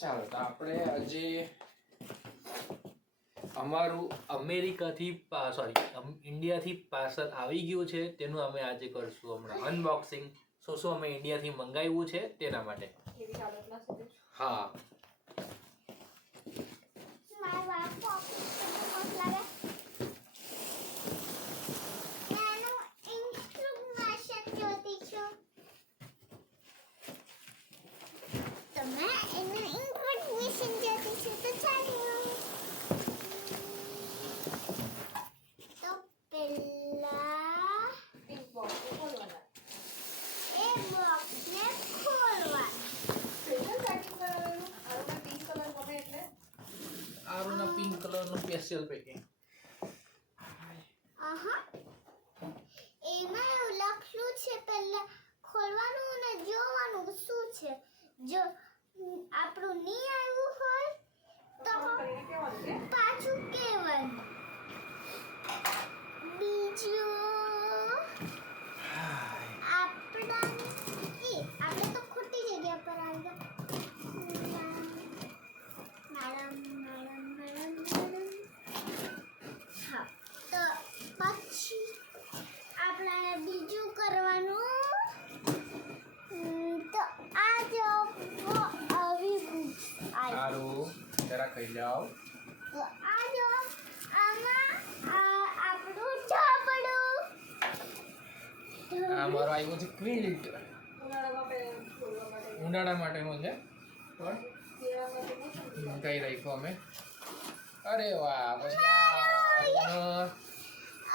ચાલો તો આપણે આજે અમારું અમેરિકાથી ઇન્ડિયાથી પાર્સલ આવી ગયું છે તેનું અમે આજે કરશું હમણાં અનબોક્સિંગ. શું અમે ઇન્ડિયાથી મંગાવ્યું છે તેના માટે. હા આરુના પિંક કલરનું સ્પેશિયલ પેકિંગ. એમાં એવું લખ્યું છે પહેલા ખોલવાનું અને જોવાનું શું છે. જો આપણું નહીં આવ્યું હોય તો પાછું કહેવાનું. બીજું આપણે તો ખોટી જગ્યા પર આવી ગયા. મેડમ હા તો પછી આપણે બીજું કરવાનું તો આ જો આવી બુક્સ આરુ જરા કહી જાઓ. તો આ જો આમાં આપણું ચોપડું આ મારો આવ્યો છે ક્વિલ્ટ. ઉનાળા માટેનું છે પણ કઈ રાખ્યો અમે. અરે વાહ પછી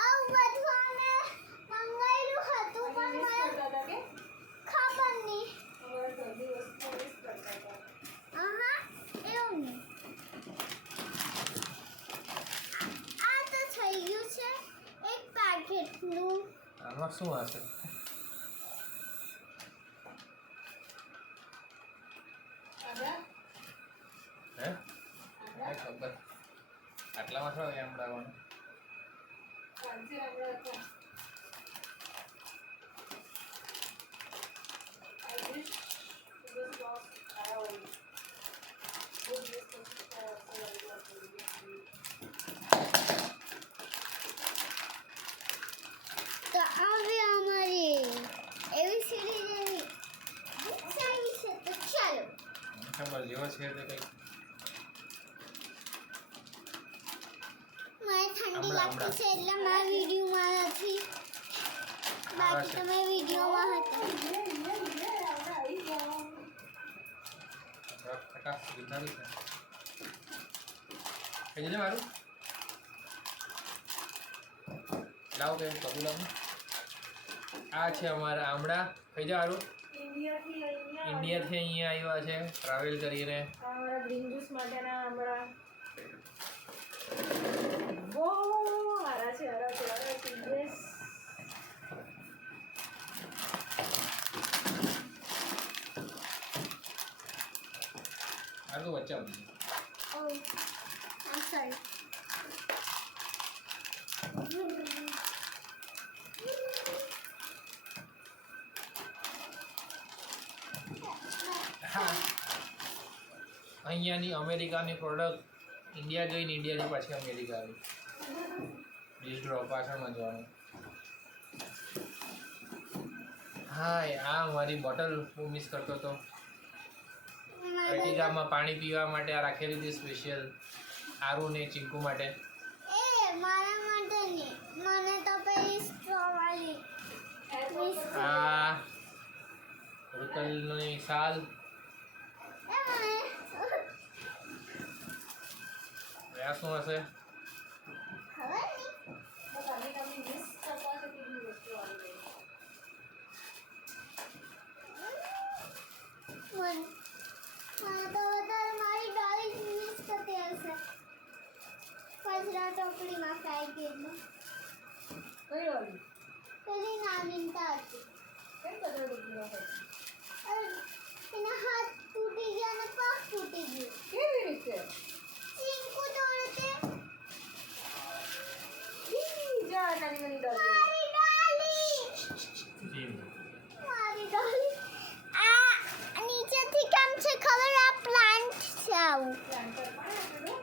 આવું બધું અમે મંગાવ્યું હતું પણ મને ખબર નહીં. એવું નહીં. આ તો થઈ ગયું છે એક પેકેટનું. આમાં શું હશે? હે ખબર આટલામાં શું એમ લાવવાનું? તો હવે અમારી એવી સિરીઝ આવી છે તો ચાલો ખબર જેવો છે તે કઈ મને ઠંડી લાગતી છે એટલે મારા વિડીયોમાં નથી. બાકી તમે વિડીયોમાં હતા. ખટાશ વિચારી છે કઈ જશે મારું લાવ કે કબૂલાનું. આ છે અમારા આમળા. કઈ જા મારું ઇન્ડિયાથી અહીંયા આવ્યા છે ટ્રાવેલ કરીને. ગ્રીન જ્યુસ માટેના આમળા બહુ સારા છે. યસ આ તો વચ્ચે આવતી Oh, I'm sorry. હા અહીંયાની અમેરિકાની પ્રોડક્ટ ઇન્ડિયા ગઈને ઇન્ડિયાની પાછી અમેરિકા આવી. પ્લીઝ ડ્રો પાછળમાં જોવાનું. હાય આ મારી બોટલ હું મિસ કરતો હતો. અર્ટિગામાં પાણી પીવા માટે આ રાખેલી હતી સ્પેશિયલ આરુ ને ચિંકુ માટે. મારા માટે નહીં, મને તો પેલી સ્ટ્રો વાળી આ ઋતલની શાલ. આ શું હશે? ખબર નહીં. મને તો વધારે મારી ડાળી મિસ થતી હશે. કચરા ટોપલીમાં ફ્રાય કરીને પેલી નાનીનતા હતી. એના હાથ તૂટી ગયા અને પગ તૂટી ગયું. કેવી રીતે? ચીંકુ તોડતે જા નાની નાની મારી ડાળી. મારી ડાળી. આ નીચેથી કેમ છે ખબર? આ પ્લાન્ટ આવું પ્લાન્ટર પણ આપેલું.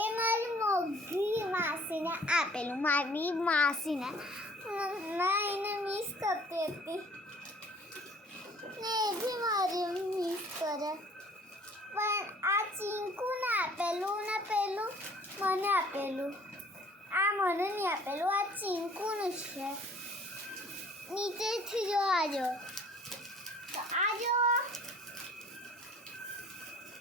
એ મારી મોઘી માસીને આપેલું. મારી માસીને મેં એને મિસ કરતી હતી ને એ બી મારી મિસ કરે. પણ આ ચીંકુને આપેલું ને પેલું મને આપેલું. આ મને નહીં આપેલું, આ ચીંકુનું છે. નીચેથી જો આજો તો આજો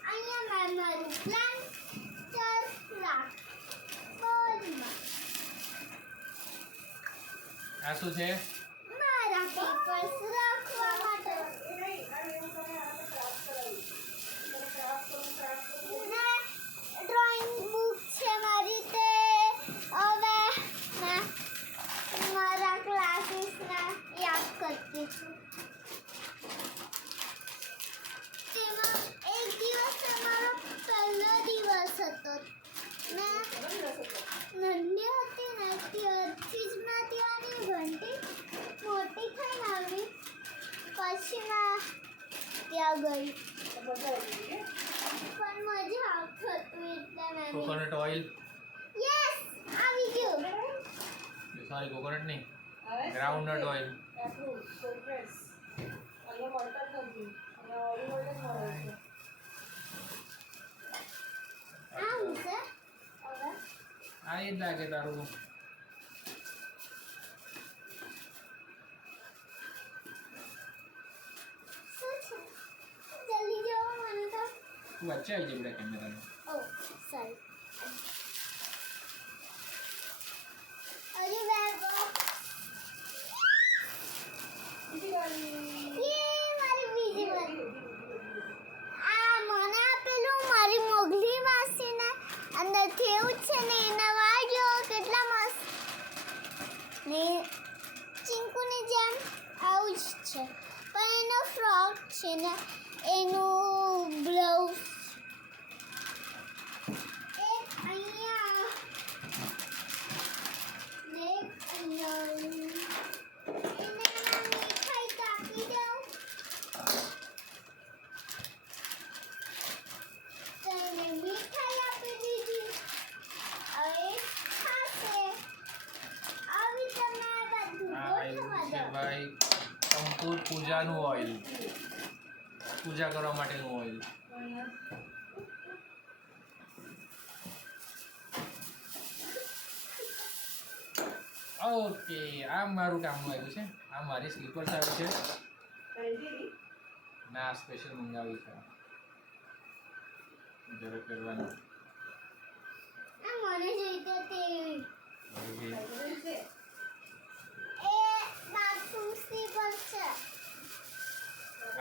અહીંયા મેં મારું પ્લાન્ટર રાખ બોલમાં આ શું છે? મારા પેપર્સ રાખવા માટે એ નહીં, આ એવું તમે આ ક્રાફ્ટ કરાવી. તમે ક્રાફ્ટ કરો. ને ડ્રોઈંગ બુક છે મારી. તે હવે મેં મારા ક્લાસીસને યાદ કરતી છું. તેમાં એક દિવસ મારો પહેલો દિવસ હતો. મેં નન્હી હતી ને ત્યારથી જ મેં ત્યાં નહીં ભણતી. મોટી થઈને આવી પછી મેં ત્યાં ગઈ. બધા જોઈએ. પણ મજા આવતું હતું એટલે મેં કોકોનટ ઓઇલ, યસ આવી ગયું. સોરી કોકોનટ નહીં, હવે ગ્રાઉન્ડનટ ઓઇલ. આપણું સોફ્ટવેર્સ અહીંયા મળતા જ નથી. અહીંયા ઓલિવ ઓઇલ જ મળે છે. આવું છે હવે આ એ જ લાગે તારું. શું છે? જલ્દી જોવો મને તો. તું વચ્ચે આવી જાય બધા કેમેરામાં. ઓ સોરી. હજુ બે બોક્સ. બીજી વાળી. યે મારી બીજી વાર. આ મને આપેલું મારી મોગલી માસીને. અંદરથી એવું જ છે ને એના વાજો કેટલા મસ્ત. ને ચીંકુની જેમ આવું જ છે પણ એનો ફ્રોક છે ને એનું બ્લાઉઝ એક અહીંયા ને એક અહીંયા. એને મીઠાઈ કાપી દઉં તો એને મીઠાઈ આપી દીધી. હવે ખાશે. આવી તમે બધું આ ગોઠવવા આવ્યું છે દો. ભાઈ સંપૂર્ણ પૂજાનું ઓઇલ, પૂજા કરવા માટેનું ઓઇલ. ઓકે, આ મારું કામનું આવ્યું છે. આ મારી સ્લીપર્સ આવી છે. ખરીદી. ના સ્પેશિયલ મંગાવી છે જરા કરવાનું. આ મને જોઈતો તેવી. ખરીદી છે. એ બાથરૂમ સ્લીપર છે.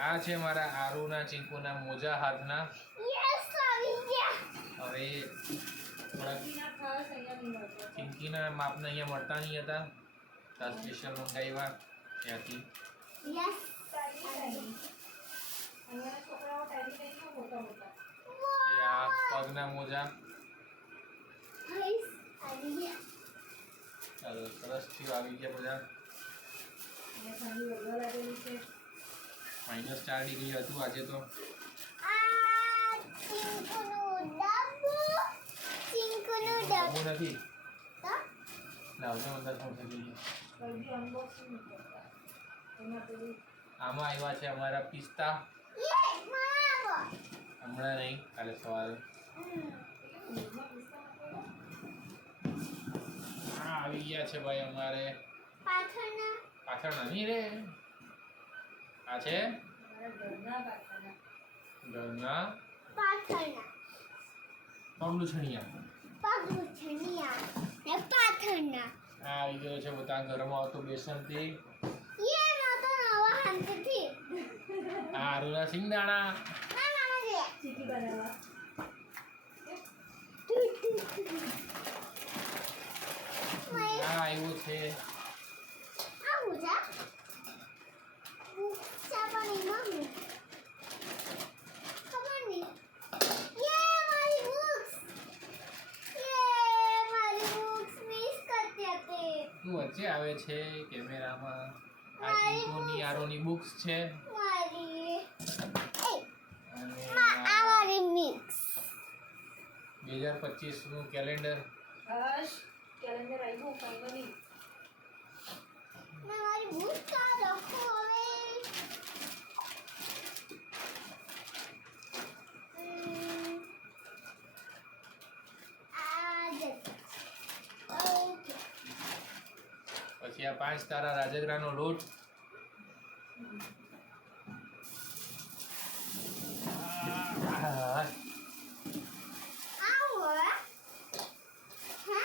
આ છે મારા આરુના ચીંકુના મોજા હાથના. યસ આવી ગયા. હવે થોડાક ચીકીના ખાસ અહીંયા નહીં મળતો. ચીંકીના માપના અહીંયા મળતા નહીં હતા, તો સ્પેશિયલ મંગાવ્યા ત્યાંથી. યસ અહીંયાના છોકરાઓ ટાઈમ નહીં મોટા મોટા. એ આ પગના મોજા. હઈસ આવી ગયા. ચાલો સરસ થયું, આવી ગયા બધા. અહીંયા ઠંડી વધવા લાગેલી છે. -4 ડિગ્રી હતું આજે તો. આ ચીંકુનું ડબ્બુ. ચીંકુનું ડબ્બુ. બહુ નથી તો લાવજો અંદર શું થઈ ગયું. જલ્દી અનબોક્સિંગ નહીં કરતા. એમાં પેલું આમાં આવ્યા છે અમારા પિસ્તા. યે માવો. હમણાં નહીં, કાલે સવારે. આ આવી ગયા છે ભાઈ અમારે. પાછળના પાછળ નહીં રે. આ છે મારા ઘરના પાછળના. ઘરના પાછળના પગલુછણિયા. પગલું છણિયા ને પાછળના. આ આવી ગયો છે બધા ઘરમાં આવતું બેસનથી. યે નતો નવા હાથથી. આ આરુના સિંગદાણા. ના ના રે. ચીકી બનાવવા. આ આવ્યું છે આવું છે. બુક્સા પણ એમાં હું ખબર નહીં. યે મારી બુક્સ. યે મારી બુક્સ મિસ કરતી હતી. તું વચ્ચે આવે છે કેમેરામાં. આ ચીકુની આરોની બુક્સ છે મારી અને આ 2025નું કેલેન્ડર. હશ કેલેન્ડર આવ્યું ફાઇનલી. મેં મારી બુક કા રાખો હવે. આ જશે. ઓકે. પછી આ 5 તારા રાજગરાનો લોટ. આહ, આવું હવે. હે?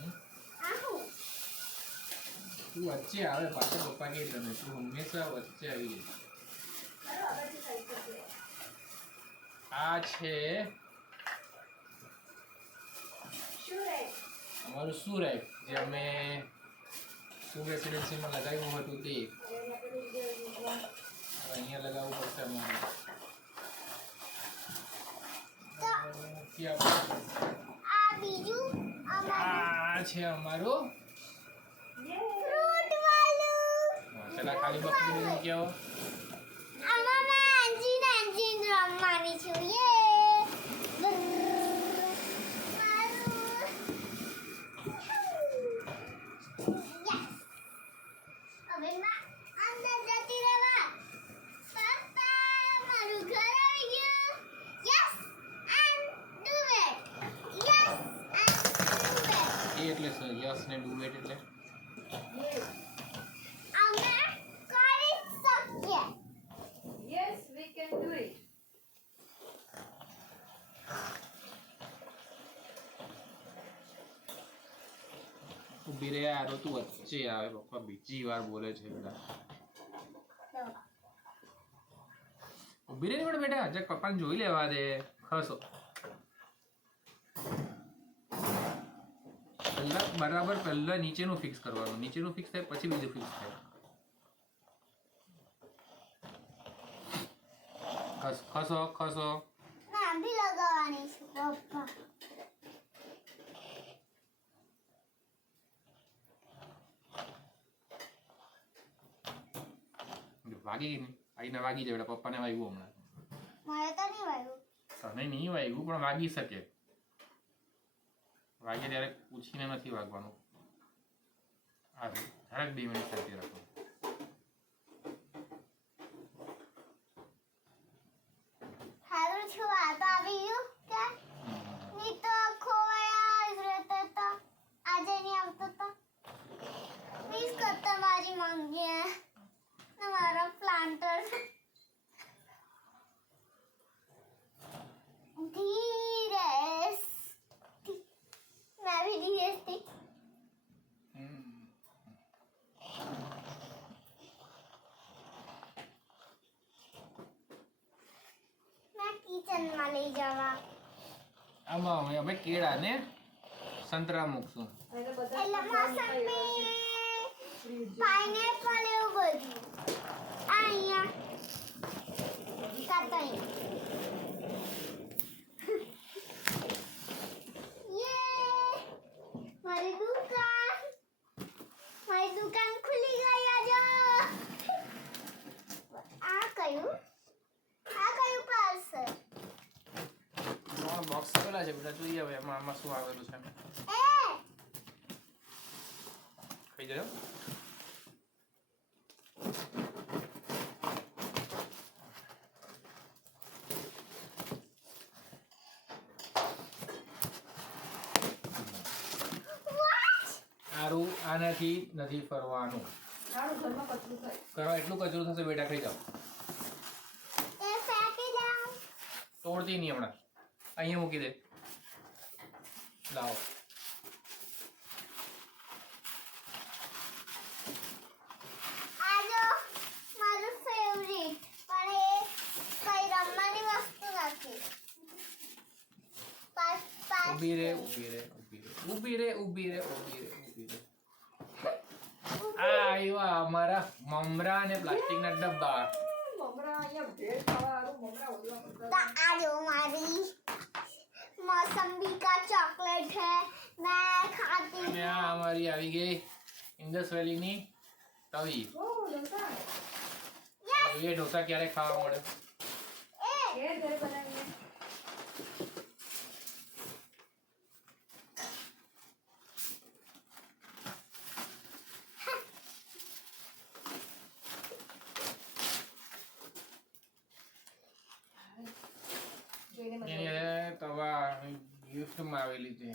હમ. આવું. તું વચ્ચે આવે પાછા પપ્પા કે તને તું હંમેશા વચ્ચે આવી જાય. અરે આગળથી સાઈડ કરજે. આ છે શું રે? અમારું સુરેખ જે અમે શું રેસિડેન્સીમાં લગાવ્યું હતું તે અરે અહીંયા પેલું જે મૂકવા. હવે અહીંયા લગાવવું પડશે અમારે. તો આ બીજું અમારું આ છે અમારું. ફ્રૂટ વાળું. ચલા ખાલી બકરી મૂકી આવો. આમાં મેં એન્જિન રમવાની છું. યે. યસ. હવે માં અંદર જતી રહેવા. પપ્પા મારું ઘર આવી ગયું. Yes and do it. Yes and do it. એ એટલે સર યસ ને ડુએટ એટલે અમે કરી શકીએ. Yes, we can do it. ઊભી રહે આરો તું વચ્ચે આવે પપ્પા બીજી વાર બોલે છે બેટા. ઊભી રહે ને પણ બેટા જક પપ્પાને જોઈ લેવા દે. ખસો પહેલા બરાબર પહેલા નીચેનું ફિક્સ કરવાનું. નીચેનું ફિક્સ થાય પછી બીજું ફિક્સ થાય. ખસો ખસો. ના બી લગાવવાની છું પપ્પા. વાગી ગઈ ને આઈને વાગી જાય બેટા. પપ્પાને વાગ્યું હમણાં. મારે તો નહીં વાગ્યું. તને નહીં વાગ્યું પણ વાગી શકે. વાગે ત્યારે પૂછીને નથી વાગવાનું. હા જરાક 2 મિનિટ શાંતિ રાખો. સારું છું આ તો આવી ગયું કે નહીં તો ખોવાયા જ રહેતા હતા. આજે નહીં આવતો તો મિસ કરતા મારી મમ્મીએ ને મારા પ્લાન્ટર. ધીરે મેં भी धीरे से मैं किचन में લઈ જવા. આમાં અમે કેળા ને સંતરા મૂકશું. એટલે બધા એટલે મોસંબી પાઇનેપલ એવું બધું આ અહીંયા કાતઈ. યે મારી દુકાન ખુલી ગઈ આજે. આ કયું પાર્સલ? બોક્સ પેલા છે બેટા જોઈએ હવે એમાં આમાં શું આવેલું છે. એ ખાઈ જાય. સારું આનાથી નથી ફરવાનું. તારું ઘરમાં કચરું થાય. કરવા એટલું કચરું થશે બેટા. ખાઈ જાઓ. એ ફેંકી દઉં. તોડતી નહીં હમણાં. અહીંયા મૂકી દે. લાવો. આ જો મારું ફેવરિટ પણ એ કઈ રમવાની વસ્તુ નથી. ઊભી રે ઊભી રે ઊભી રે ઊભી રે ઊભી રે ઊભી રે ઊભી રે. આ આવ્યા અમારા મમરા અને પ્લાસ્ટિકના ડબ્બા. મમરા અહીંયા ભેળ ખાવાનું મમરા ઓદવા तो પડતા. आज हमारी मौसम्बी का चॉकलेट है मैं खाती અને આ અમારી આવી ગઈ ઇન્ડસ વેલીની તવી. ઓહ લંકા यस એ ઢોસા ક્યારે ખાવા મળે? ए ઘેર ઘરે બનાવીને ગિફ્ટમાં આવેલી છે.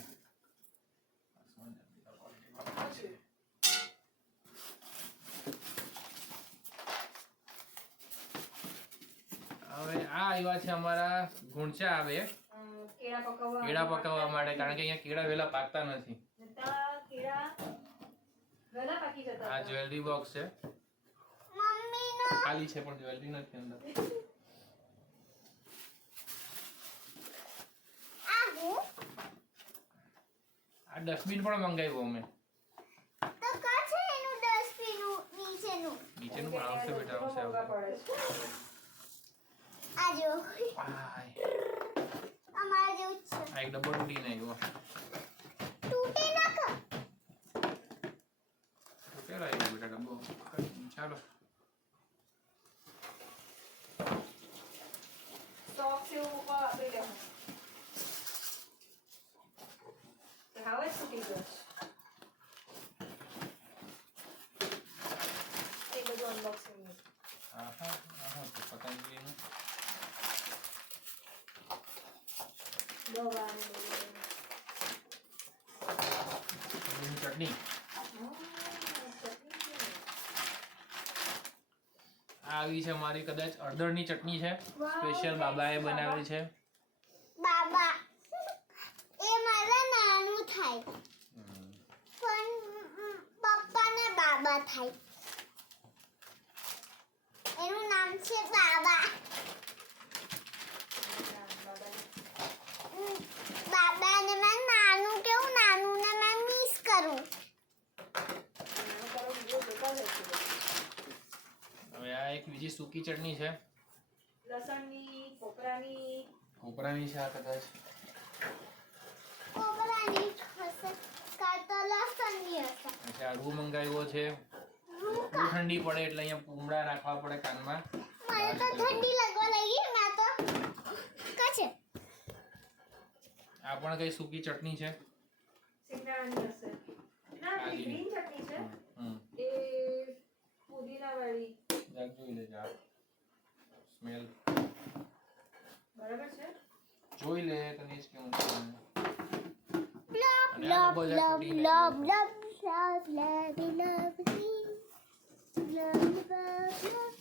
હવે આ આવ્યા છે અમારા ગુણચા આવે કેળા પકાવવા માટે, કારણ કે અહીંયા કેળા વહેલા પાકતા નથી. આ જ્વેલરી બોક્સ છે, મમ્મીનો ખાલી છે પણ જ્વેલરી નથી અંદર. આ હું આ ડસ્ટબિન પણ મંગાવ્યું અમે. તો કા છે એનું ડસ્ટબિન નીચેનું નીચેનું પણ આવશે બેટા, આવશે આ જો હાય. અમારા જેવું જ છે. આ એક ડબ્બો તૂટીને આવ્યો. તૂટે ના કા તૂટેલો આવ્યો બેટા ડબ્બો. ચાલો સોક્સ એવું મૂકવા આપી લેવું. હવે તૂટી ગયો એ બધું અનબોક્સિંગ. આહા આહા તો પતંજલિનું દવા ને બધું. ચટણી. આ આવી છે મારી કદાચ અડદળની ચટણી છે, સ્પેશિયલ બાબાએ બનાવેલી છે. બાબા એ મારા નાનું થાય પણ પપ્પાને બાબા થાય. એનું નામ છે બાબા. બાબાને મેં નાનું કેવું, નાનું ને મેં મિસ કરું. હવે આ એક બીજી સૂકી ચટણી છે, લસણની, કોપરાની છે. આ કદાચ કોબરાની હશે કાં તો લસણની હશે. પછી આ રૂ મંગાવ્યો છે. રૂ બહુ ઠંડી પડે એટલે અહીંયા પૂમડા રાખવા પડે કાનમાં. મને તો ઠંડી લાગવા લાગી. મેં તો કા છે આ પણ કઈ સૂકી ચટણી છે. સિંગદાણાની હશે. ના આ લીલી. ગ્રીન ચટણી છે હમ એ પુદીના વાળી. જરાક જોઈ લેજે. આ સ્મેલ બરાબર છે. જોઈ લે, તને જ કેવું છે. બ્લબ અને આ બ્લબ બધા બ્લબ તૂટીને બ્લબ બ્લબ બ્લબ બ્લબ બ્લબ.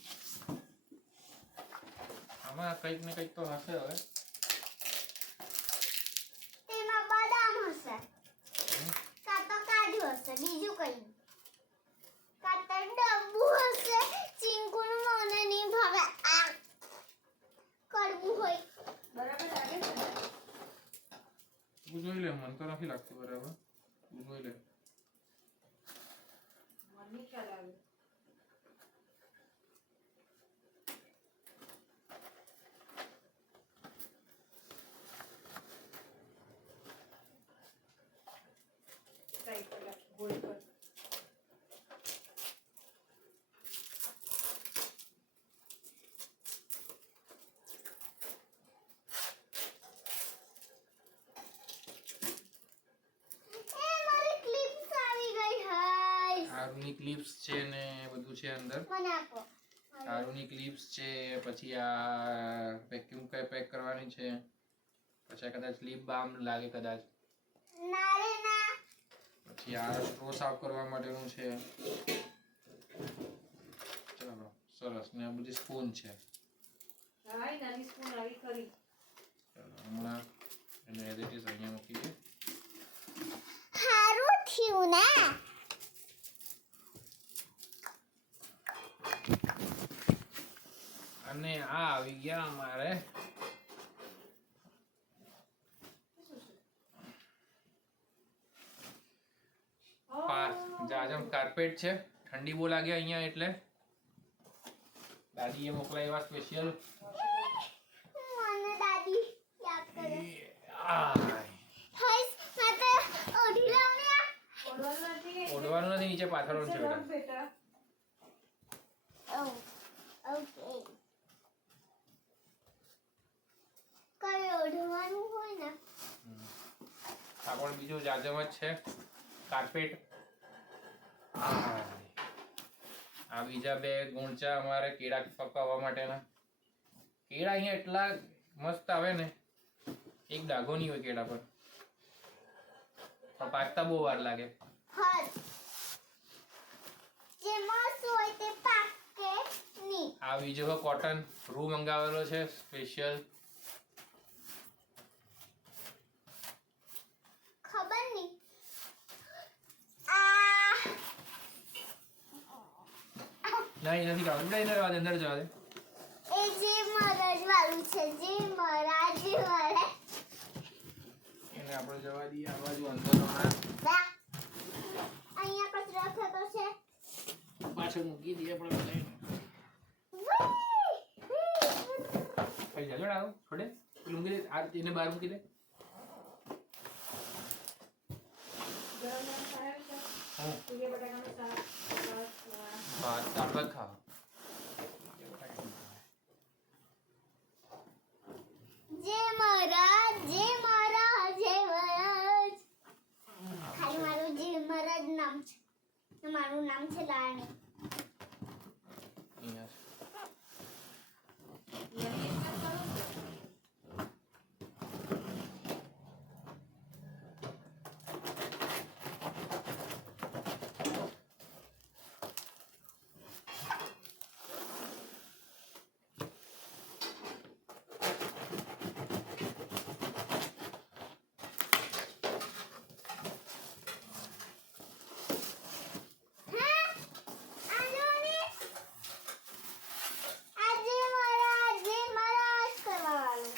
આમાં કંઈક ને કંઈક તો હશે હવે. તેમાં બદામ હશે કાં તો કાજુ હશે, બીજું કઈ નહીં. કાં તો ડબ્બુ હશે. ચીંકુનું મને નહીં ભાવે. આ કડવું હોય. બરાબર લાગે છે ને? તું જોઈ લે, મને તો નથી લાગતું બરાબર. તું જોઈ લે. મને ખ્યાલ આવે. સાઈડ પર રાખ, ગોળ પર. એ મારી ક્લિપ્સ આવી ગઈ. હાય આરુની ક્લિપ્સ છે ને બધું છે અંદર. મને આપો. આરુની ક્લિપ્સ છે, પછી આ વેક્યુમ પેક કરવાની છે, પછી આ કદાચ લિપ બામ લાગે કદાચ, ના રે ના. પછી આ સ્ટ્રો સાફ કરવા માટેનું છે. ચાલો સરસ. ને આ બધી સ્પૂન છે. હાય નાની સ્પૂન આવી ખરી. ચાલો હમણાં એને એઝ ઇટ ઇઝ અહીંયા મૂકી દે. હારું થયું ને. અને આ આવી ગયા અમારે જાજમ કાર્પેટ છે. ઠંડી બહુ લાગે અહીંયા એટલે દાદીએ મોકલાવ્યા સ્પેશિયલ. મને દાદી યાદ કરે. આય. હાય મેં તો ઓઢી લઉં ને આ. ઓળવાનું નથી. ઓઢવાનું નથી, નીચે પાથરવાનું છે રમ બેટા. બેટા. Oh, okay. કઈ ઓઢવાનું હોય ને. આ પણ બીજું જાજમ જ છે કાર્પેટ. આ બીજા બે ગુણચા અમારે કેળા પકાવવા માટેના. કેળા અહીંયા એટલા મસ્ત આવે ને, એક ડાઘો નહીં હોય કેળા પર. પણ પાકતા બહુ વાર લાગે. હર જે મસ્ત હોય તે પાકે નહીં. આ બીજો કોટન રૂ મંગાવેલો છે સ્પેશિયલ. ખબર નહીં આ નહીં નથી ખાવાનું. બેટા અંદર જવા દે, અંદર જવા દે. એ જે મરજ વાળું છે, જે મરાજ વાળે એને આપણે જવા દઈએ આ બાજુ અંદર. હમણાં અહીંયા કચરો થતો છે. પાછળ મૂકી દઈએ આપણે લઈને. ખાઈ જા જોડા છોડે. પેલું મૂકી દે. આ એને બહાર મૂકી દે. ગરમ ગરમ ખાય છે. હું તુરિયા બટાકાનું શાક, બસ, ભાત દાળ ભાત ખાવા. જે મરજ જે મરજ જે મરજ ખાલી મારું જે મરજ નામ છે. મારું નામ છે લાણી. અહીંયા છે. યમી એકદમ સારું છે. હા આંજોની આ જે મરજ કરવાવાળું.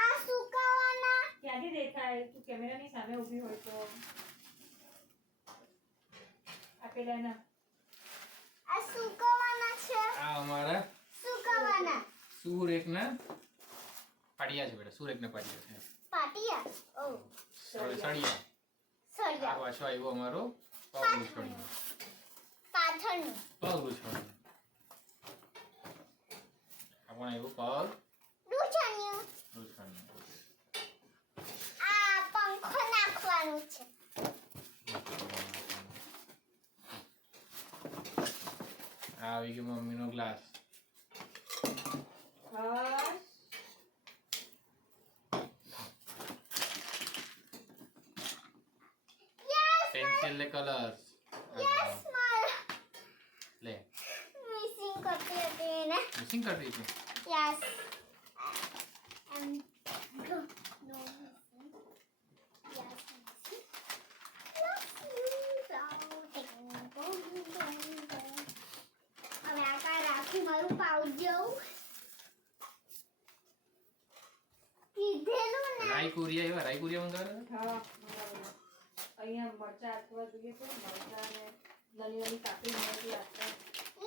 આ સુકાવાના ક્યાંથી દેખાય? તું કેમેરાની સામે ઊભી હોય તો આપેલા એના આ સુકાવાના છે. આ અમારા સુકાવાના સુરેખના પાટિયા છે બેટા. સુરેખના પાટિયા છે. પાટિયા. ઓ સળિયા. આ સળિયા પાછો આવ્યો અમારો પગલું છોડીને. પાછળનું પગલું છોડીને. આ પણ આવ્યો પગ ડૂચણિયું. છોડીને. આ પંખો નાખવાનું છે. આ આવી ગયો મમ્મીનો ગ્લાસ. હા પેન્સિલ ને કલર્સ. યસ માર લે મિસિંગ કરતી હતી એને. મિસિંગ કરતી છે. યસ એમ નો મિસિંગ યસ હવે આ કા રાખી મારું પાઉચ જેવું કીધેલું ને. રાયકુરિયા એવા રાયકુરિયા મંગાવેલા. હા બરાબર. અહીંયા મરચા આખવા જોઈએ છે. મરચા ને નાની નાની કાપી મળતી રાખતા.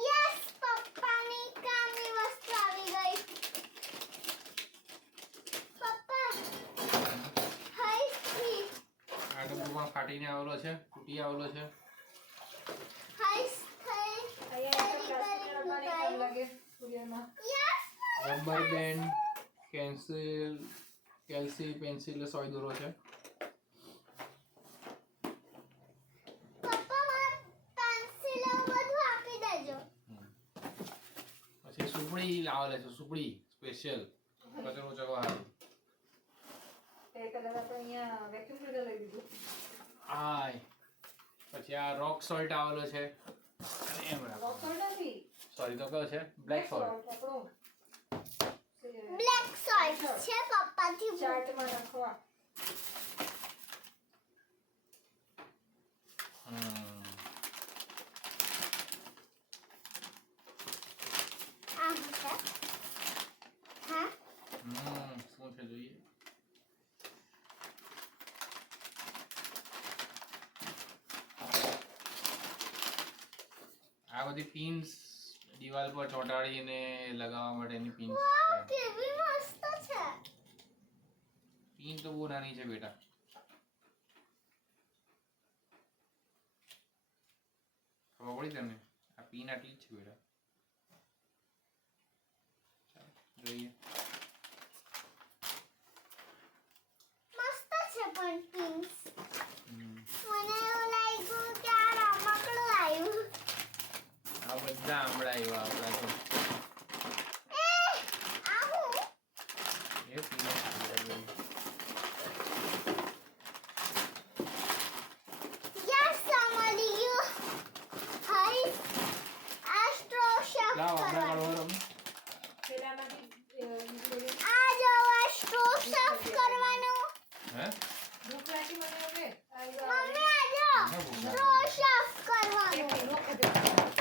યસ પપ્પાની કામની વસ્તુ આવી ગઈ. પપ્પા હાઈ સ્વી આ ડબ્બો પણ ફાટીને આવેલો છે. તૂટી આવેલો છે. હાઈ થઈ અહીંયા એક તો પ્લાસ્ટિકના ડબ્બાની કામ લાગે સૂર્યમાં. યસ રબર બેન્ડ, પેન્સિલ, કેલ્સી પેન્સિલ સોય દોરો છે. પપ્પા મને પેન્સિલ બધું આપી દેજો. પછી સુપડી લાવેલા છે. સુપડી સ્પેશિયલ કચરો ચકવા હારું. તે કલર આપણે અહીંયા વેક્યુમ ક્લીનર લઈ લીધું. આય પછી આ રોક સોલ્ટ આવેલો છે. એમ રોક રાખો. સોલ્ટ નથી. સોરી તો કયો છે? Black salt. આપણું બ્લેક સોલ્ટ છે પપ્પાથી ચાર્ટમાં નાખવા. આ હતા. હા શું છે જોઈએ. આ બધી પિન્સ દિવાલ પર ચોંટાડીને લગાવવા માટેની પિન્સ વાવ છે. કેવી મસ્ત છે. પિન તો બહુ નાની છે બેટા. ખબર પડી તને? આ પિન આટલી જ છે બેટા. ચાલો, જોઈએ. મસ્ત છે પણ પિન્સ. હમ. મને એવું લાગ્યું કે આ રમકડું આવ્યું. આ બધા આમળા આવ્યા આપણા તો. એ આવું એ પિન જ છે બેટા. મમ્મી પેલામાંથી આ જો આ સ્ટોવ સાફ કરવાનું હે ભૂખ લાગી મને હવે મમ્મી આ જો સ્ટોવ સાફ કરવાનું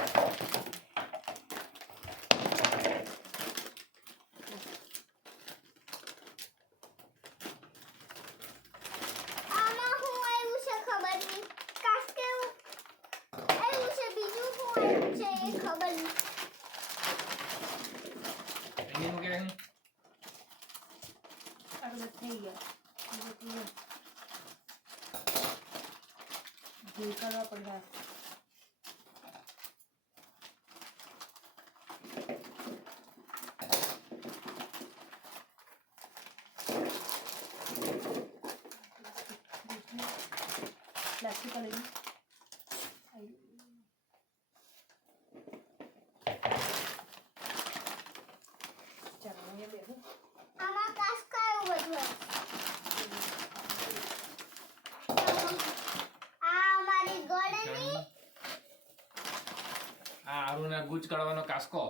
આમાં હું આવ્યું છે ખબર નહીં કાશ કે આવ્યું છે બીજું શું આવ્યું છે એ ખબર નહીં એનું કે આગળ થઈ ગયા ભૂલ કરવા પડ્યા પ્લાસ્ટિક લઈ ચાલો અહીંયા બેઠું આમાં કાશ કયું બધું આ અમારી ગળની આ આરુના ગુજ કાઢવાનો કાસ્કો